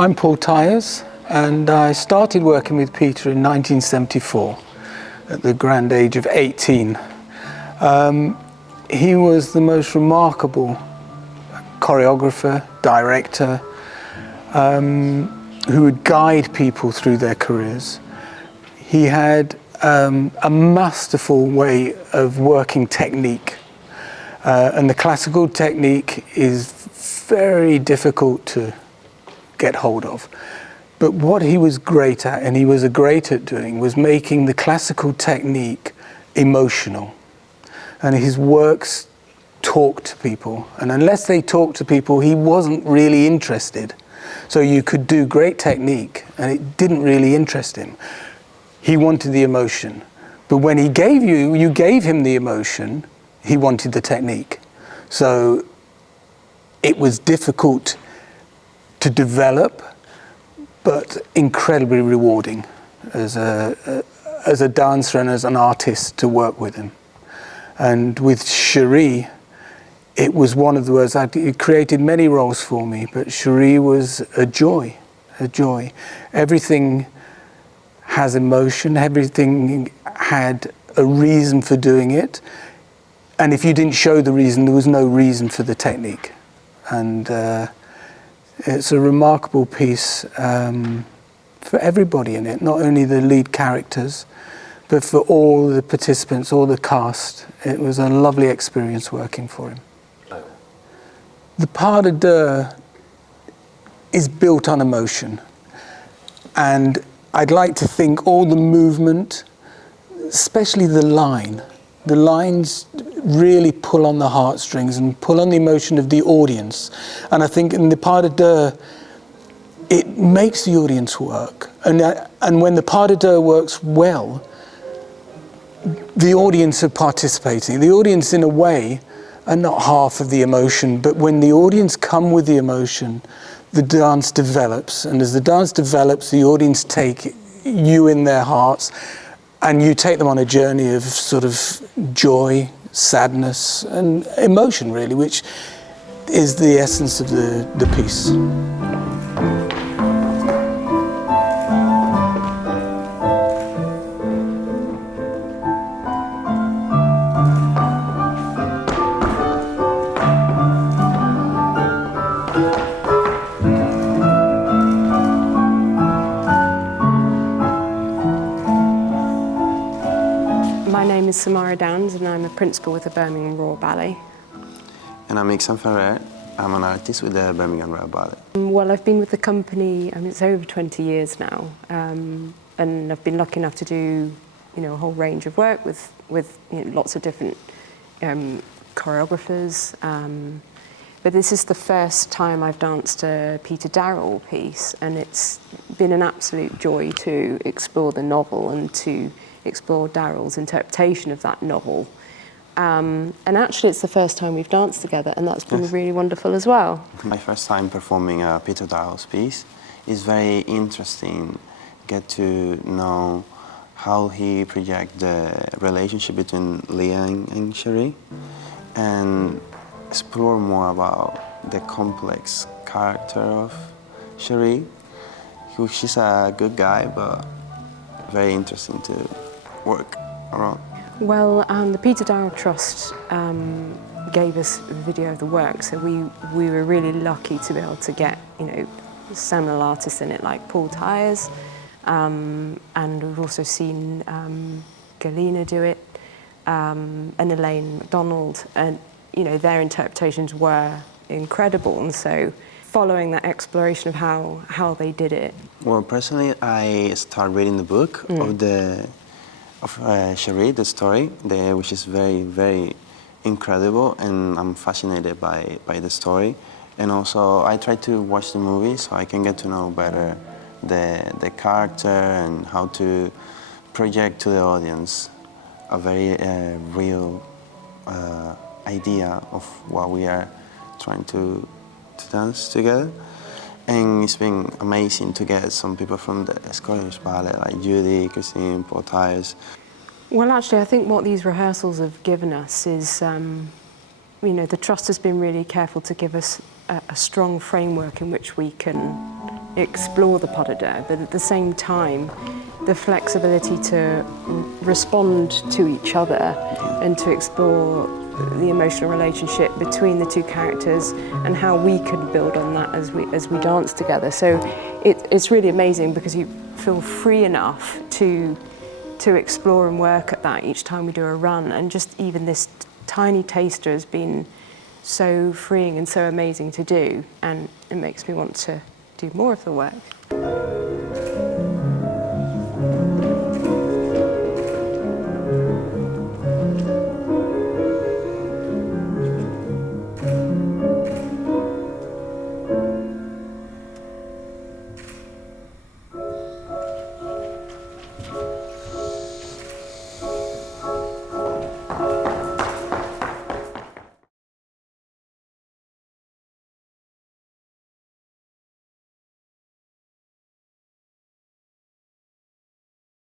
I'm Paul Tyers, and I started working with Peter in 1974 at the grand age of 18. He was the most remarkable choreographer, director, who would guide people through their careers. He had a masterful way of working technique, and the classical technique is very difficult to get hold of. But what he was great at, and he was great at doing, was making the classical technique emotional. And his works talked to people, and unless they talked to people, he wasn't really interested. So you could do great technique, and it didn't really interest him. He wanted the emotion. But when you gave him the emotion, he wanted the technique. So it was difficult to develop, but incredibly rewarding as a dancer and as an artist to work with him. And with Chéri, it was one of the words, it created many roles for me, but Chéri was a joy, a joy. Everything has emotion, everything had a reason for doing it. And if you didn't show the reason, there was no reason for the technique. And it's a remarkable piece for everybody in it, not only the lead characters, but for all the participants, all the cast. It was a lovely experience working for him. The pas de deux is built on emotion. And I'd like to think all the movement, especially the lines really pull on the heartstrings and pull on the emotion of the audience. And I think in the pas de deux, it makes the audience work. And when the pas de deux works well, the audience are participating. The audience, in a way, are not half of the emotion, but when the audience come with the emotion, the dance develops. And as the dance develops, the audience take you in their hearts, and you take them on a journey of sort of joy, sadness, and emotion, really, which is the essence of the piece. My name is Samara and I'm a principal with the Birmingham Royal Ballet. And I'm Ixan Ferrer. I'm an artist with the Birmingham Royal Ballet. Well, I've been with the company, it's over 20 years now, and I've been lucky enough to do, a whole range of work with lots of different choreographers. But this is the first time I've danced a Peter Darrell piece, and it's been an absolute joy to explore the novel and to explore Darrell's interpretation of that novel. And actually it's the first time we've danced together, and that's been really wonderful as well. My first time performing Peter Darrell's piece is very interesting. Get to know how he projects the relationship between Leah and Chéri, and explore more about the complex character of Chéri. She's a good guy, but very interesting to work around. Well, the Peter Darrell Trust gave us a video of the work, so we were really lucky to be able to get, seminal artists in it like Paul Tyers, and we've also seen Galina do it, and Elaine MacDonald, and their interpretations were incredible, and so following that exploration of how they did it. Well, personally, I started reading the book of Chéri, the story, which is very, very incredible, and I'm fascinated by the story. And also, I try to watch the movie so I can get to know better the character and how to project to the audience a very real idea of what we are trying to dance together. And it's been amazing to get some people from the Scottish Ballet, like Judy, Christine, Paul Tyers. Well, actually, I think what these rehearsals have given us is, the Trust has been really careful to give us a strong framework in which we can explore the pas de deux, but at the same time, the flexibility to respond to each other and to explore the emotional relationship between the two characters and how we could build on that as we dance together. So it's really amazing because you feel free enough to explore and work at that each time we do a run, and just even this tiny taster has been so freeing and so amazing to do, and it makes me want to do more of the work.